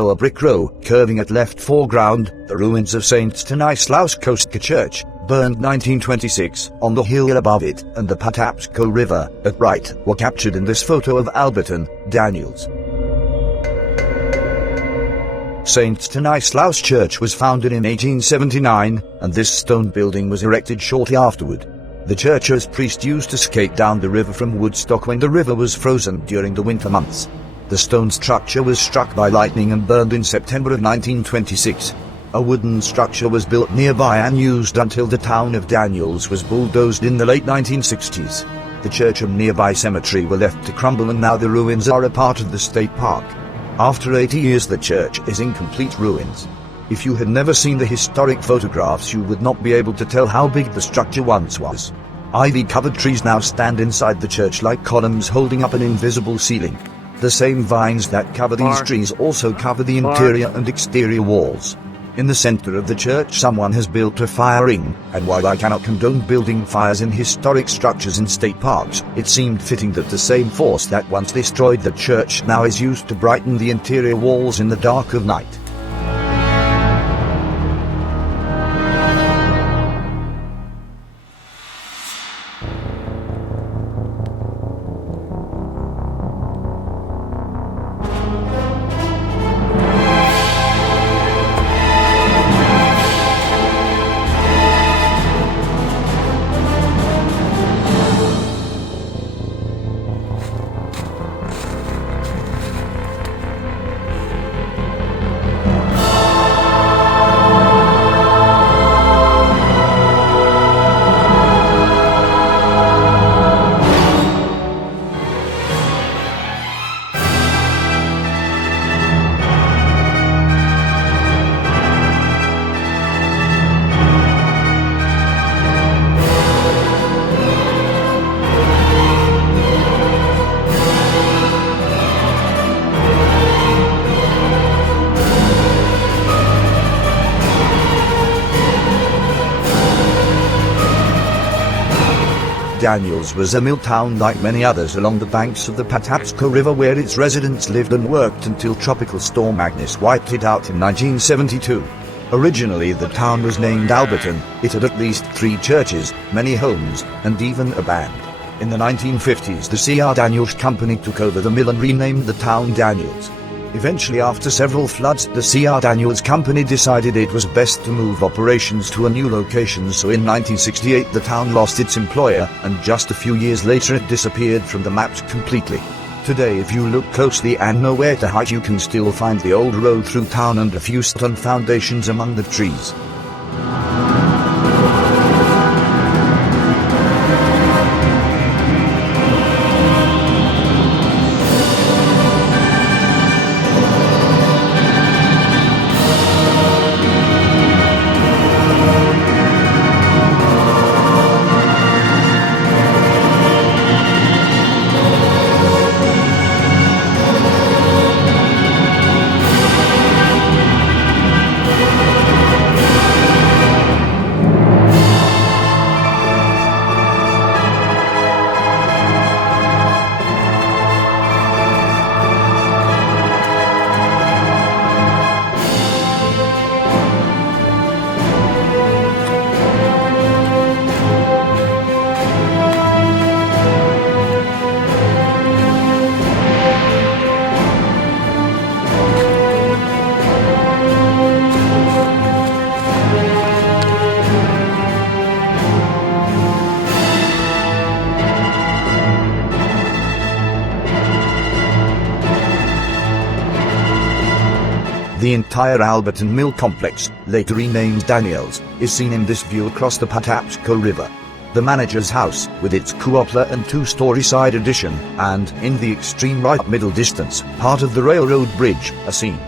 below a brick row, curving at left foreground, the ruins of St. Stanislaus Kostka Church, burned 1926, on the hill above it, and the Patapsco River, at right, were captured in this photo of Alberton, Daniels. St. Stanislaus Church was founded in 1879, and this stone building was erected shortly afterward. The church's priest used to skate down the river from Woodstock when the river was frozen during the winter months. The stone structure was struck by lightning and burned in September of 1926. A wooden structure was built nearby and used until the town of Daniels was bulldozed in the late 1960s. The church and nearby cemetery were left to crumble, and now the ruins are a part of the state park. After 80 years, the church is in complete ruins. If you had never seen the historic photographs, you would not be able to tell how big the structure once was. Ivy-covered trees now stand inside the church like columns holding up an invisible ceiling. The same vines that cover these trees also cover the interior and exterior walls. In the center of the church, someone has built a fire ring, and while I cannot condone building fires in historic structures in state parks, it seemed fitting that the same force that once destroyed the church now is used to brighten the interior walls in the dark of night. Daniels was a mill town like many others along the banks of the Patapsco River, where its residents lived and worked until Tropical Storm Agnes wiped it out in 1972. Originally the town was named Alberton. It had at least 3 churches, many homes, and even a band. In the 1950s the C.R. Daniels Company took over the mill and renamed the town Daniels. Eventually, after several floods, the C.R. Daniels Company decided it was best to move operations to a new location, so in 1968 the town lost its employer, and just a few years later it disappeared from the maps completely. Today, if you look closely and know where to hike, you can still find the old road through town and a few stone foundations among the trees. The entire Alberton Mill complex, later renamed Daniels, is seen in this view across the Patapsco River. The manager's house, with its cupola and 2-story side addition, and, in the extreme right middle distance, part of the railroad bridge, are seen.